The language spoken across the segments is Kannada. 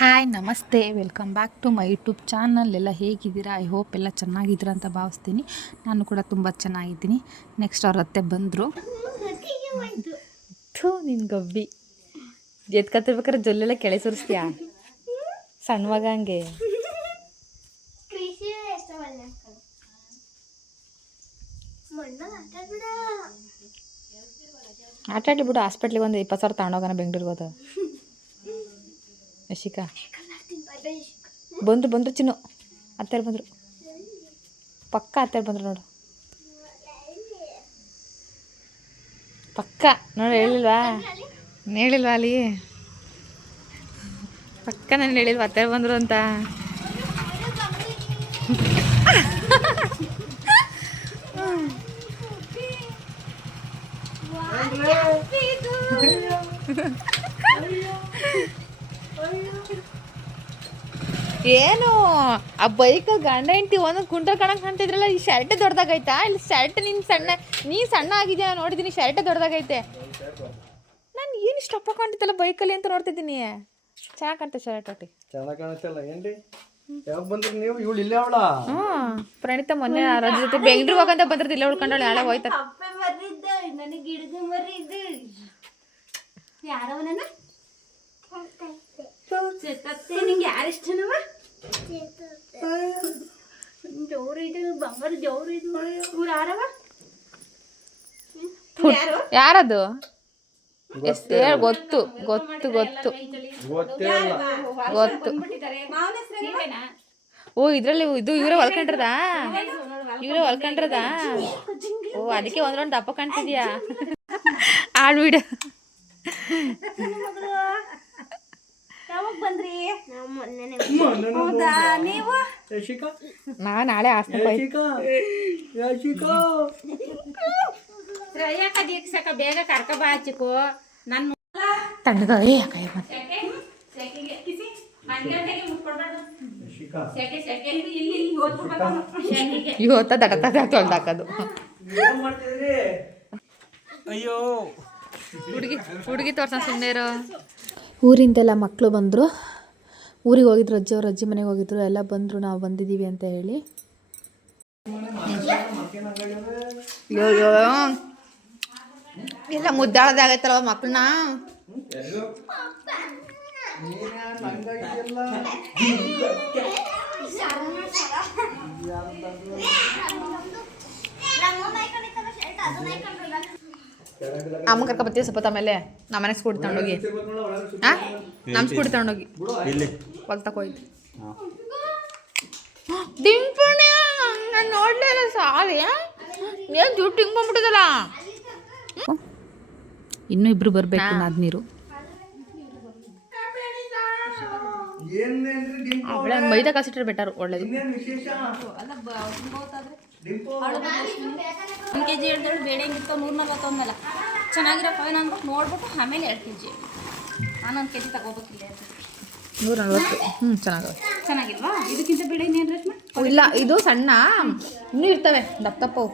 ಹಾಯ್ ನಮಸ್ತೆ, welcome back to my YouTube channel. ಎಲ್ಲ ಹೇಗಿದ್ದೀರಾ? ಐ ಹೋಪ್ ಎಲ್ಲ ಚೆನ್ನಾಗಿದ್ದೀರಾ ಅಂತ ಭಾವಿಸ್ತೀನಿ. ನಾನು ಕೂಡ ತುಂಬ ಚೆನ್ನಾಗಿದ್ದೀನಿ. ನೆಕ್ಸ್ಟ್ ಅವ್ರ ಅತ್ತೆ ಬಂದರು. ನಿನ್ನ ಗಬ್ಬಿ ಎತ್ಕತ್ತಿರ್ಬೇಕಾದ್ರೆ ಜೊಲ್ಲೆಲ್ಲ ಕೆಳೆ ಸುರಿಸ್ತೀಯಾ ಸಣ್ಣವಾಗ ಹಂಗೆ. ಆಟ ಆಡ್ಲಿ ಬಿಡು. ಹಾಸ್ಪಿಟ್ಲಿಗೆ ಒಂದು 20,000 ತಗೊಂಡೋಗೋಣ ಬೆಂಗ್ಳೂರಿಗೆ ಹೋದ. ಯಶಿಕಾ ಬಂದರು ಚಿನ್ನು. ಅತ್ತೆರು ಬಂದರು, ಪಕ್ಕ ಅತ್ತೆರು ಬಂದರು ನೋಡು. ಪಕ್ಕ ನೋಡಿ, ಹೇಳಿಲ್ವಾ ಅಲ್ಲಿ ಪಕ್ಕ ನಾನು ಹೇಳಿಲ್ವಾ ಅತ್ತೆರು ಬಂದರು ಅಂತ. ಏನು ಆ ಬೈಕ್ ಗಂಡ ಹೆಂಡತಿ ಒಂದೊಂದು ಕುಂಟಲ್ ಕಣಕ್ಕೆ ಕಾಣ್ತಿದ್ರಲ್ಲ. ಈ ಶರ್ಟ್ ದೊಡ್ಡದಾಗೈತಾ? ಇಲ್ಲಿ ಶರ್ಟ್ ನೀ ಸಣ್ಣ ಆಗಿದ್ಯಾ ನೋಡಿದ್ದೀನಿ. ಶರ್ಟ್ ದೊಡ್ಡದಾಗೈತೆ. ನಾನು ಏನು ಇಷ್ಟು ಅಪ್ಪ ಕಾಣ್ತಿದ್ದಲ್ಲ ಬೈಕಲ್ಲಿ ಅಂತ ನೋಡ್ತಿದ್ದೀನಿ. ಚೆನ್ನಾಗಿ ಕಾಣ್ತದೆ ಶರ್ಟ್. ಒಟ್ಟಿ ಚೆನ್ನಾಗಿ ಕಾಣುತ್ತಲ್ಲ. ಏನ್ರಿ ಯಾವಾಗ ಬಂದ್ರಿ ನೀವು? ಇವಳು ಇಲ್ಲೇ ಅವಳ? ಪ್ರಣೀತಾ ಮೊನ್ನೆ ರಜೆ ಜೊತೆ ಬೆಂಗ್ಳೂರಿಗೆ ಹೋಗಂತ ಬಂದ್ರದ್ದು. ಇಲ್ಲೇ ಉಳ್ಕೊಂಡವಳು. ನಾಳೆ ಹೋಯ್ತಾ ನಿಂಗೆ ಯಾರು ಇಷ್ಟನವ? ಜೋರು ಇದು ಬಂಗಾರ ಜೋರು ಇದು. ಇವ್ರು ಯಾರವ? ಯಾರದು? ಗೊತ್ತು ಗೊತ್ತು ಗೊತ್ತು ಗೊತ್ತು. ಓ ಇದ್ರಲ್ಲಿ ಇದು ಇವರೇ ಹೊಲ್ಕೊಂಡ್ರದ? ಓ ಅದಕ್ಕೆ ಒಂದ್ ರೌಂಡ್ ದಪ್ಪ ಕಾಣ್ತಿದ್ಯಾ? ಆಡ್ಬಿಡ. ಯಾವಾಗ ಬಂದ್ರಿ? ಹೌದಾ? ನೀವು? ನಾ ನಾಳೆ ಆಸ್ತಿ ಬೇಗ ಕರ್ಕಬಾ ಚಿಕ್ಕು. ನನ್ನ ತಣ್ಣಗ ಇವತ್ತ ದಡತ ತೊಳ್ದಾಕದು. ಅಯ್ಯೋ ಹುಡುಗಿ ತೋರ್ಸ ಸುಮ್ಮನೆ ಇರೋ. ಊರಿಂದೆಲ್ಲ ಮಕ್ಕಳು ಬಂದರು. ಊರಿಗೆ ಹೋಗಿದ್ರು, ಅವ್ರ ಅಜ್ಜಿ ಮನೆಗೆ ಹೋಗಿದ್ರು. ಎಲ್ಲ ಬಂದರು, ನಾವು ಬಂದಿದ್ದೀವಿ ಅಂತ ಹೇಳಿ. ಎಲ್ಲ ಮುದ್ದಾಳದಾಗೈತಲ್ವ ಮಕ್ಕಳನ್ನ. ಅಮ್ಮ ಕರ್ಕ ಬರ್ತೀವಿ ಸ್ವಲ್ಪ ಆಮೇಲೆ. ನಮ್ಮ ಮನೆಗೆ ಸ್ಕೂಟಿ ತಗೊಂಡೋಗಿ ನಮ್ಮ ಸ್ಕೂಟಿ ತಗೊಂಡೋಗಿ ಹೊಲ್ತಕ್ಕೆ ಹೋಯ್ತು. ದಿಂಪುಣ್ಯ ನಾನು ನೋಡ್ಲೇ ಇಲ್ಲ. ಸಾರಿ ಏನು ಜುಟ್ಟು ಹಿಂಗೆ ಬಂದ್ಬಿಟ್ಟಿದಲ್ಲ. ಇನ್ನೂ ಇಬ್ರು ಬರಬೇಕು. ನಾದ್ನೀರು ಅವಳೆ ಮೈದಾ ಕಾಸಿಟ್ರೆ ಬೆಟರ್, ಒಳ್ಳೇದು. 1 kg ಹೇಳ್ದಳು ಬೇಡ ಹೆಂಗಿತ್ತು 140 ಚೆನ್ನಾಗಿರೋ ಕಾಯಿನ ಅಂದ್ಬಿಟ್ಟು ನೋಡ್ಬಿಟ್ಟು ಆಮೇಲೆ 2 kg. ನಾನು 1 kg ತಗೋಬೇಕಿಲ್ಲ. 140. ಚೆನ್ನಾಗಿಲ್ವಾ? ಇದಕ್ಕಿಂತ ಬೇಡ ಇನ್ನೇನು ರೇಷ್ಮೆ? ಇಲ್ಲ ಇದು ಸಣ್ಣ ಇನ್ನೂ ಇರ್ತವೆ ದಪ್ಪವು.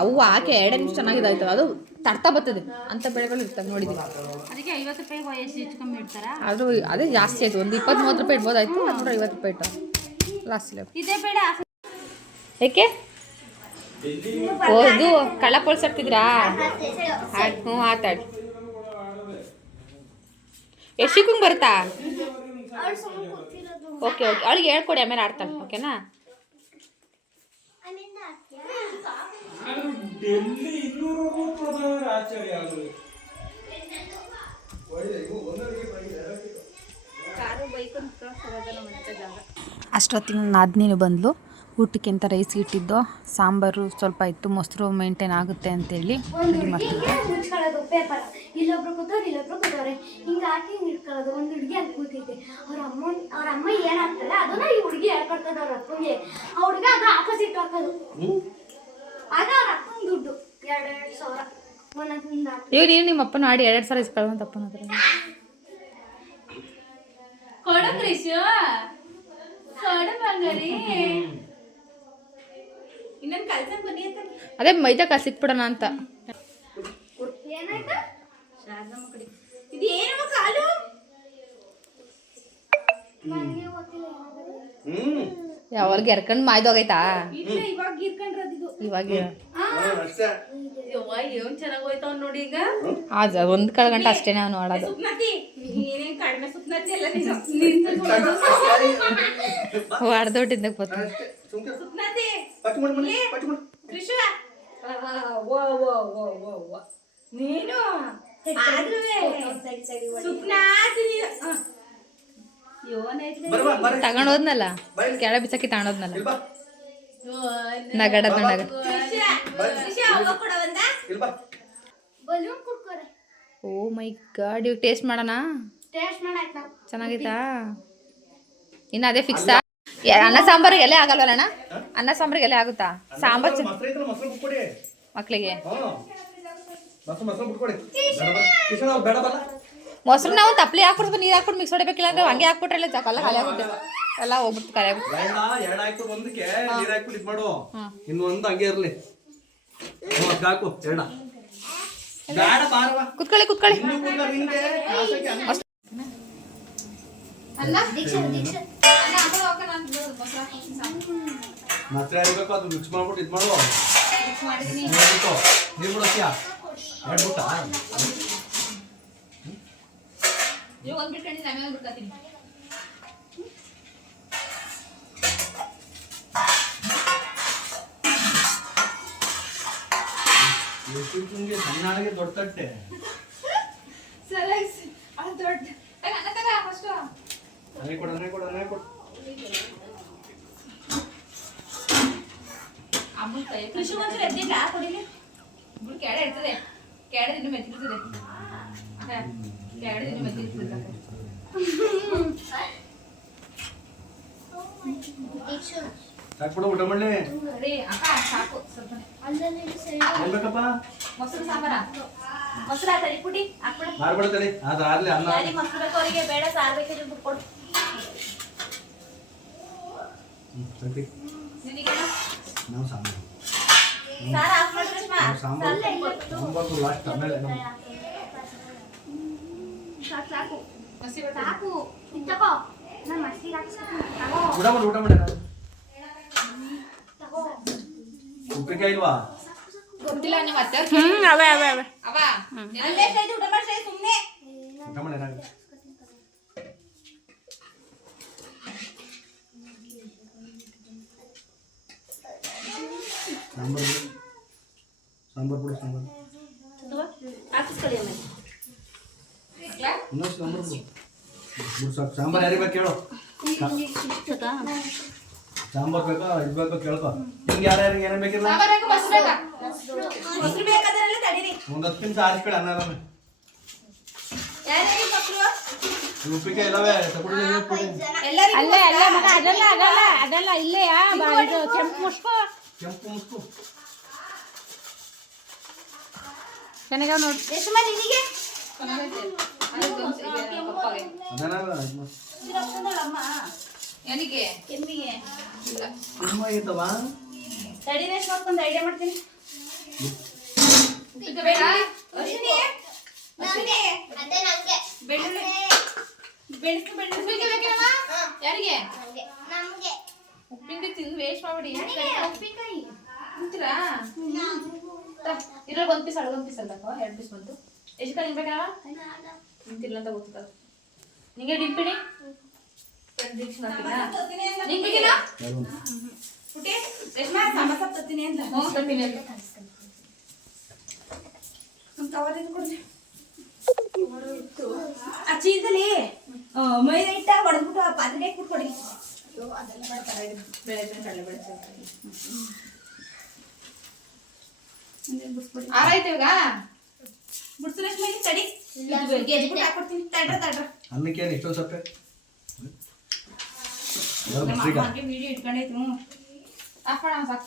ಅವು ಹಾಕಿ 2 ನಿಮಿಷ ಚೆನ್ನಾಗಿದಾಯ್ತವೆ. ಅದು ತಡ್ತಾ ಬರ್ತದೆ ಅಂತ ಬೆಳೆಗಳು ಇರ್ತವೆ ನೋಡಿದ್ದೀವಿ. ಅದಕ್ಕೆ 50 ರೂಪಾಯಿಗೆ ಹೆಚ್ಚು ಕಮ್ಮಿ ಇಡ್ತಾರ. ಆದರೂ ಅದೇ ಜಾಸ್ತಿ ಆಯ್ತು. ಒಂದು 20-30 ರೂಪಾಯಿ ಇಡ್ಬೋದಾಯ್ತು. 150 ರೂಪಾಯಿ ಇಟ್ಟು ಲಾಸ್ಟ್ ಇಲ್ಲ. ಇದೇ ಬೇಡ. ಏಕೆ ಓದು ಕಳ್ಳ ಪೊಳ್ಸಾಡ್ತಿದ್ರಾ? ಹ್ಞೂ ಆತಾಡಿ. ಯಶಿಕಂಗೆ ಬರ್ತಾ? ಓಕೆ ಅವಳಿಗೆ ಹೇಳ್ಕೊಡಿ, ಆಮೇಲೆ ಆಡ್ತಾಳೆ. ಓಕೆನಾ? ಅಷ್ಟೊತ್ತಿಗೆ ನಾದ್ನೀನು ಬಂದ್ಲು. ಊಟಕ್ಕೆ ಅಂತ ರೈಸ್ ಇಟ್ಟಿದ್ದು, ಸಾಂಬಾರು ಸ್ವಲ್ಪ ಇತ್ತು, ಮೊಸರು ಮೇಂಟೈನ್ ಆಗುತ್ತೆ ಅಂತೇಳಿ ರೆಡಿ ಮಾಡ್ತಿದ್ದೆ. ಇಲ್ಲೊಬ್ರು ಕೂತವ್ರೆ ಹಿಂಗೆ ಹಾಕಿ ಇಟ್ಕೊಳ್ಳೋದು. ಒಂದು ಹುಡುಗಿ ಅಲ್ಲಿ ಕೂತೈತೆ. ಅವ್ರ ಅಮ್ಮ ಏನು ಹಾಕ್ತಾರೆ ಅದನ್ನ ಈ ಹುಡುಗಿ ಹೇಳ್ಕೊಡ್ತದೆ ಅವ್ರ ಅಪ್ಪಂಗೆ. ಆ ಹುಡುಗ ಅದು ಆಪೋಸಿಟ್ ಹಾಕೋದು. ಆಗ ಅವ್ರ ಅಪ್ಪನ ದುಡ್ಡು 2,000 ಒಂದೊಂದು ಹಾಕಿ. ನೀನು ನಿಮ್ಮ ಅಪ್ಪನ ಆಡಿ 2,000 ಇಸ್ಕೊಳ್ಳೋಂತ ಅಪ್ಪನ ಹತ್ರ ಇನ್ನೊಂದು ಕಲ್ಸನ್ ಬನ್ನಿ ಅಂತ. ಅದೇ ಮೈದಾ ಕಾಸು ಇಟ್ಬಿಡೋಣ ಅಂತ. ಇದು ಏನಮ್ಮ ಕಾಲು? ನನಗೆ ಗೊತ್ತಿಲ್ಲ ಏನಾಗೋದು. ಹ್ಮ್ ಯಾವಾಗ ಎರ್ಕಂಡ್ ಮಾಯ್ದೋಗೈತಾ ಇಲ್ಲ ಇವಾಗ ಇರ್ಕೊಂಡ್ರದಿದು ಇವಾಗ ಅಷ್ಟೇ ಏನ್ ಚೆನ್ನಾಗ್ ಹೋಯ್ತಾವ್ ನೋಡಿ ಈಗ ಆಜ ಒಂದ್ ಕಳ ಗಂಟೆ ಅಷ್ಟೇ ನಾವು ನೋಡೋದು ಸುಪ್ನತಿ ಏನೇನ್ ಕಡಿಮೆ ಸುಪ್ನತಿ ಎಲ್ಲ ಹೊಡೆದೊಟ್ಟಿಂದ ಗೊತ್ತ ಅಷ್ಟೇ ಸುಮ್ಕೆ ಸುಪ್ನತಿ ಪಟ್ಟಿ ಮಾಡು ಮನೆ ಪಟ್ಟಿ ಮಾಡು ಕೃಷ ನೀನು ಆದ್ರುವೆ ಸುಪ್ನಾತಿ ಯೋನೈತ್ಲೆ ಬರವಾ ಬರ ತಗೊಂಡ್ ಹೋದ್ನಲ್ಲ ಕೆಳ ಬಿಚ್ಚಕ್ಕೆ ತಗೊಂಡೋದ್ನಲ್ಲ ಇಲ್ಲಿ ಬಾ ನಗಡದ್ ನಗ ಕೃಷ ಅವ್ವ ಕೂಡ ಬಂದ ಇಲ್ಲಿ ಬಾ ಬಲೂನ್ ಕುಡ್ಕೋರೆ ಓ ಮೈ ಗಾಡ್ ಇವಾಗ ಟೇಸ್ಟ್ ಮಾಡೋಣ ಟೇಸ್ಟ್ ಮಾಡಾಯ್ತು ನಾವು. ಚೆನ್ನಾಗೈತಾ ಇನ್ನು ಅದೇ ಫಿಕ್ಸಾ ಅನ್ನ ಸಾಂಬಾರಿಗೆ ಎಲೆ ಆಗಲ್ವಲ್ಲಣ್ಣ ಅನ್ನ ಸಾಂಬಾರಿಗೆ ಎಲೆ ಆಗುತ್ತಾ ಸಾಂಬಾರ್ ಮೊಸರು ಐತಲ್ಲ ಮೊಸರು ಬಿಟ್ಕೊಡಿ ಮಕ್ಳಿಗೆ ಮೊಸರು ಬಿಟ್ಕೊಡಿ ಕಿಶನ್ ಅವ್ರು ಬೇಡ ಬಲ್ಲ ಮೊಸರು ನಾವು ತಪ್ಪಲಿ ಹಾಕ್ಬಿಡ್ತು ನೀರು ಹಾಕ್ಬಿಟ್ಟು ಮಿಕ್ಸ್ ಹೊಡಿಬೇಕಿಲ್ಲ ಅಂದ್ರೆ ಹಂಗೆ ಹಾಕ್ಬಿಟ್ರಲ್ಲ ಚಕಲ್ಲ ಖಾಲಿ ಆಗ್ಬಿಟ್ಟು ಎಲ್ಲ ಹೋಗ್ಬಿಟ್ಟು ಖಾಲಿ ಆಗ್ಬಿಟ್ಟು ಎರಡು ಹಾಕ್ಬಿಟ್ಟು ಒಂದಕ್ಕೆ ನೀರು ಹಾಕ್ಬಿಟ್ಟು ಇದು ಮಾಡು ಇನ್ನು ಒಂದು ಹಂಗೆ ಇರಲಿ ಹಾಕು ಎರಡ ಬೇಡ ಬಾರವ ಕುತ್ಕೊಳ್ಳಿ ಕುತ್ಕೊಳ್ಳಿ ಇನ್ನು ಕೂಡ ನಿಂಗೆ ಕಾಸಕ್ಕೆ ಅಲ್ಲ ಮೊಸರು ಯಾರಿಬೇಕು ಅದು ಮಿಕ್ಸ್ ಮಾಡ್ಬಿಟ್ಟು ಇದು ಮಾಡು ನೋಡ್ಬಿಟ್ಟು ನೀರು ಬಿಡೋಕ್ಯಾ ಎರಡು ಬಿಟ್ಟ ಇವಾಗ ಒಂದ್ ಬಿಟ್ಕೊಂಡು ನಾವೇ ಒಂದ್ ಬಿಡ್ಕೊತೀನಿ ನಿಂಗೆ ಸಣ್ಣಗೆ ದೊಡ್ಡ ತಟ್ಟೆ ಅನೇ ಕೊಡು ಅನೇ ಕೊಡು ಅನೇ ಕೊಡು ಕೃಷಿ ಒಂಚೂರು ಎದ್ದಿಲ್ಲ ಕೊಡಿಲಿ ಕೆಡೆ ಇರ್ತದೆ ಕೆಡೆ ದಿನ ಮೆತ್ತಿರ್ತದೆ ಕೆಡೆ ದಿನ ಮೆತ್ತಿರ್ತದೆ ಸಾಕ್ಬಿಡು ಊಟ ಮಾಡ್ಲಿ ರೀ ಅಕ್ಕ ಸಾಕು ಸ್ವಲ್ಪ ಅಲ್ಲಲ್ಲಿ ಸರಿ ಏನ್ ಬೇಕಪ್ಪ ಮೊಸರು ಸಾಂಬಾರ ಮೊಸರು ತಡಿ ಪುಡಿ ಹಾಕ್ಬಿಡ ಮಾಡ್ಬಿಡ್ತೇನೆ ಅದು ಆಗ್ಲಿ ಅನ್ನ ಯಾರಿಗೆ ಮೊಸರು ಬೇಕು ಅವರಿಗೆ ಬೇಡ ಸಾರು ಬೇಕಾದ್ರೆ ದುಡ್ಡು ಕೊಡು ಸರಿ ನಿನಗೆ ನಾವು ಸಾಂಬಾರು ಸಾರು ಹಾಕ್ ನೋಡ್ರಿ ರೇಷ್ಮಾ. ನಾವು ಸಾಂಬಾರು ಲಾಸ್ಟ್ ಆಮೇಲೆ ನಮ್ಮ ಸಾಕು ಸಾಕು ಮಸಿ ಬಟ್ಟ ಸಾಕು ಇತ್ತಕೋ ನಾನು ಮಸ್ತಿಗೆ ಹಾಕ್ಸ್ಕೊತೀನಿ ತಗೋ ಊಟ ಮಾಡಿ ತಗೋ ಉಪ್ಪಿನಕಾಯಿ ಇಲ್ವಾ ಗೊತ್ತಿಲ್ಲ ನಿಮ್ಮ ಅತ್ತೆ ಅವೇ ಅವೇ ಅವೇ ಅವ ಅಲ್ಲೇ ಸೈದು ಊಟ ಮಾಡಿ ಸುಮ್ಮನೆ ಊಟ ಮಾಡಿ ಏನಾಗುತ್ತೆ ಸಾಂಬಾರು ಬಿಡು ಸಾಂಬಾರು ಹಾಕಿಸ್ಕೊಳ್ಳಿ ಆಮೇಲೆ ಇನ್ನೊಂದು ಸಾಂಬಾರು ಬಿಡು ಬಿಡು ಸಾಕು ಸಾಂಬಾರು ಯಾರಿಗೆ ಬೇಕು ಕೇಳು ಸಾಂಬಾರು ಬೇಕಾ ಇದು ಬೇಕಾ ಕೇಳ್ಕೊ ನಿಮ್ಗೆ ಯಾರ್ಯಾರಿಗೆ ಏನೇನು ಬೇಕಿಲ್ಲ ಸಾಂಬಾರ್ ಬೇಕಾ ಮೊಸರು ಬೇಕಾ ಮೊಸರು ಬೇಕಾದ್ರಲ್ಲ ತಡೀರಿ ಒಂದು 10 ನಿಮಿಷ ಆರಿಸ್ಕೊಳ್ಳಿ ಅನ್ನ ಯಾರ್ಯಾರಿಗೆ ಮೊಸರು ಉಪ್ಪಿನಕಾಯಿ ಇಲ್ಲವೇ ತಗೊಳ್ಳಿ ಎಲ್ಲರಿಗೂ ಅಲ್ಲ ಅಲ್ಲ ಮಗ ಅದಲ್ಲ ಅದಲ್ಲ ಅದಲ್ಲ ಇಲ್ಲೆಯಾ ಇದು ಕೆಂಪು ಮುಸ್ಕು ಕೆಂಪು ಮುಸ್ಕು ಚೆನ್ನಾಗ ನೋಡಿ ರೇಷ್ಮ ನಿನಗೆ ಅದನ್ನ ಅಮ್ಮ ನನಗೆ ಕೆಮ್ಮಿಗೆ ತುಂಬ ಇದ್ದವಾ ತಡಿ ರೇಷ್ಮ ಒಂದು ಐಡಿಯಾ ಮಾಡ್ತೀನಿ ಉಪ್ಪಿನಕಾಯಿ ಬೇಡ ಅಶ್ವಿನಿ ಅಶ್ವಿನಿ ಅದೇ ನಂಗೆ ಬೆಳ್ಳುಳ್ಳಿ ಬೆಳೆಸು ಬೆಳೆಸು ಉಪ್ಪಿನಕಾಯಿ ಬೇಕೇನಮ್ಮ ಯಾರಿಗೆ ನಮ್ಗೆ ಉಪ್ಪಿನಕಾಯಿ ತಿಂದು ವೇಸ್ಟ್ ಮಾಡ್ಬಿಡಿ ಉಪ್ಪಿನಕಾಯಿ ತಿಂತೀರಾ ಇದ್ರಲ್ಲಿ ಒಂದು ಪೀಸ್ ಅಳಗೊಂದು ಪೀಸ್ ಅಲ್ಲ 2 ಪೀಸ್ ಬಂತು ಎಷ್ಟು ನಿಂಗೆ ಬೇಕಾ ನಿಂತಿಲ್ಲ ಅಂತ ಗೊತ್ತಿಲ್ಲ ನಿಂಗೆ ಡಿಂಪಿಣಿ ನಿಂಗೆ ಬೇಕಿಲ್ಲ ಪುಟಿ ರೇಷ್ಮ ಸಮೋಸ ತತ್ತೀನಿ ಅಂತ ತರ್ತೀನಿ ನಮ್ಮ ಕವರ್ ಇದು ಕೊಡ್ರಿ ಆ ಚೀಸಲ್ಲಿ ಮೈದಾ ಹಿಟ್ಟ ಹೊಡೆದ್ಬಿಟ್ಟು ಆ ಪಾತ್ರೆಗೆ ಹಾಕ್ಬಿಟ್ಟು ಕೊಡಿ ಆರಾಯ್ತು ಇವಾಗ ಬಿಡ್ಸು ರೇಷ್ಮ ಇಲ್ಲಿ ತಡಿ ಗೆದ್ಬಿಟ್ಟು ಹಾಕ್ಕೊಡ್ತೀನಿ ತಡ್ರ ಅನ್ನಕ್ಕೇನು ಇಷ್ಟೊಂದು ಸಪ್ಪೆ ವಿಡಿಯೋ ಇಟ್ಕೊಂಡೈತು ಆಫ್ ಮಾಡೋಣ ಸಾಕು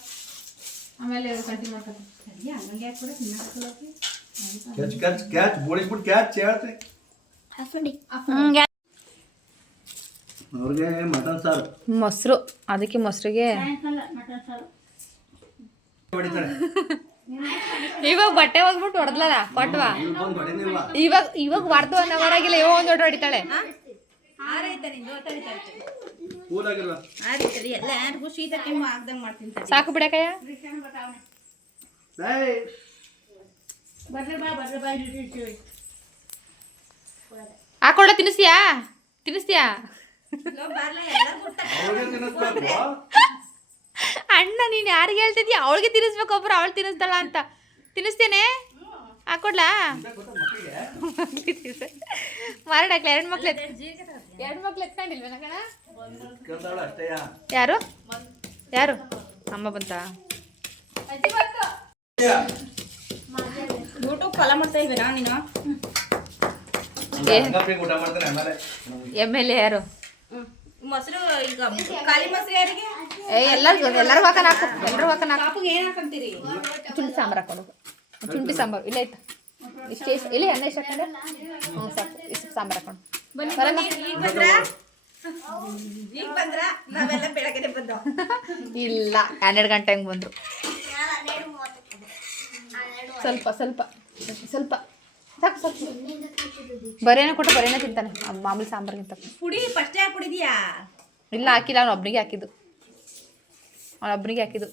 ಆಮೇಲೆ ಕಂಟಿನ್ಯೂ ಮಾಡ್ಕೊಂಡು ಸರಿ ಹಂಗಂಗೆ ಹಾಕ್ಬಿಡ ತಿನ್ನಕ್ಕೆ ಕ್ಯಾಚ್ ಬೋಳಿಸ್ಬಿಟ್ಟು ಕ್ಯಾಚ್ ಹೇಳ್ತೆ ಹಾಕ್ಬಿಡಿ ಅವ್ರಿಗೆ ಮಟನ್ ಸಾರು ಮೊಸರು ಅದಕ್ಕೆ ಮೊಸರಿಗೆ ಮಟನ್ ಸಾರು ಹೊಡಿತಾಳೆ ಇವಾಗ ಬಟ್ಟೆ ಹೋಗ್ಬಿಟ್ಟು ಹೊಡೆದ್ಲಲ್ಲ ಕೊಟ್ವಾ ಇವ್ರು ಬಂದು ಹೊಡಿನಿಲ್ವಾ ಇವಾಗ ಹೊಡೆದು 1 ಅವರ್ ಆಗಿಲ್ಲ ಇವಾಗ ಒಂದು ಹೊಡೆದು ಹೊಡಿತಾಳೆ ಆರೈತೆ ನಿಂದು ತಡಿ ಕೂಲ್ ಆಗಿಲ್ಲ ಆರೈತಡಿ ಎಲ್ಲ ಯಾರಿಗೂ ಶೀತ ಕೆಮ್ಮು ಆಗ್ದಂಗೆ ಮಾಡ್ತೀನಿ ತಡಿ. ಸಾಕು ಬಿಡಕಯ್ಯ. ಏಯ್ ಹಾಕೊಡ ತಿನ್ನಿಸ್ತೀಯಾ ತಿನ್ನಿಸ್ತೀಯಾ? ಲೋ, ಬಾರ್ಲ, ಎಲ್ಲಾರ್ಗೂ ಊಟ. ಅವ್ರಿಗೆ ತಿನ್ನಿಸ್ಬೇಕು ಅಣ್ಣ ನೀನು ಯಾರಿಗೆ ಹೇಳ್ತಿದ್ಯಾ? ಅವಳಿಗೆ ತಿನ್ನಿಸ್ಬೇಕು, ಒಬ್ರು ಅವಳು ತಿನ್ನಿಸ್ದಳ ಅಂತ. ತಿನ್ನಿಸ್ತೇನೆ, ಹಾಕೊಡ್ಲಾ? ಮಕ್ಕಳಿಗೆ ಮಾರಾಡಕ್ಲ ಎರಡು ಮಕ್ಳು ಜೀರಿಗೆ ತಗೋ. ಎರಡು ಮಕ್ಳು ಎತ್ಕೊಂಡಿಲ್ವ ನಗಣ? ಕೇಳ್ತಾವಳ ಅಷ್ಟೇಯ ಯಾರು ಯಾರು? ಅಮ್ಮ ಬಂತ? ಯೂಟ್ಯೂಬ್ ಫಾಲೋ ಮಾಡ್ತಾ ಇದ್ದೀರಾ ನೀನು? ಊಟ ಮಾಡ್ತಾನೆ ಆಮೇಲೆ MLA ಯಾರು? ಮೊಸರು ಈಗ ಖಾಲಿ ಮೊಸರು ಯಾರಿಗೆ? ಎಲ್ಲರೂ ಹಾಕನ್ ಹಾಕು, ಎಲ್ಲರೂ ಹಾಕನ್ ಹಾಕು. ಪಾಪುಗೆ ಏನು ಹಾಕಂತೀರಿ? ಶುಂಠಿ ಸಾಂಬಾರು ಹಾಕೊಂಡು, ಶುಂಠಿ ಸಾಂಬಾರು ಇಲ್ಲ ಆಯ್ತಾ? ಇಷ್ಟೇ ಇಲ್ಲ, ಎಣ್ಣೆ ಇಷ್ಟು ಹಾಕೊಂಡೆ. ಹ್ಞೂ ಸಾಕು, ಇಷ್ಟು ಸಾಂಬಾರು ಹಾಕೊಂಡು ಬರಮ್ಮ. ಈಗ ಬಂದ್ರ ನಾವೆಲ್ಲ ಬೆಳಗ್ಗೆ ಬಂದೋ. ಇಲ್ಲ 12 ಗಂಟೆ ಹಂಗೆ ಬಂದರು. ಸ್ವಲ್ಪ ಸ್ವಲ್ಪ ಸ್ವಲ್ಪ ಸಾಕು ಸಾಕು. ಬರೇನ ಕೊಟ್ಟು ಬರೇನ ತಿಂತಾನೆ, ಮಾಮೂಲಿ ಸಾಂಬಾರ್ಗಿಂತ. ಪುಡಿ ಫಸ್ಟೇ ಹಾಕ್ಬಿಡಿದ್ಯಾ? ಇಲ್ಲ ಹಾಕಿಲ್ಲ, ಅವ್ನು ಒಬ್ಬನಿಗೆ ಹಾಕಿದ್ದು, ಅವ್ನು ಒಬ್ಬನಿಗೆ ಹಾಕಿದ್ದು.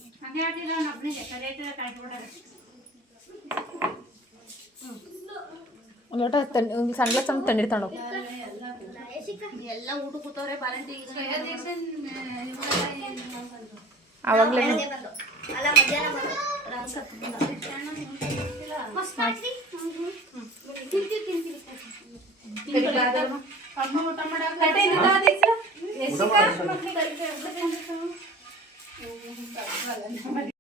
ಒಂದು ಲೋಟ ಸಣ್ಣ ಗ್ಲಾಸ್ ತಣ್ಣೀರು ತಗೊಂಡೋಗು. ಎಲ್ಲ ಊಟ ಕೂತವ್ರೆ ಬಾಲಂಟಿ. ಆವಾಗಲೇ ಅಲ್ಲ ಮಧ್ಯಾಹ್ನ ಬಂದು ಮಸ್ತ್ ಮಾಡ್ಸಿ. ತಿಂತೀವಿ ಊಟ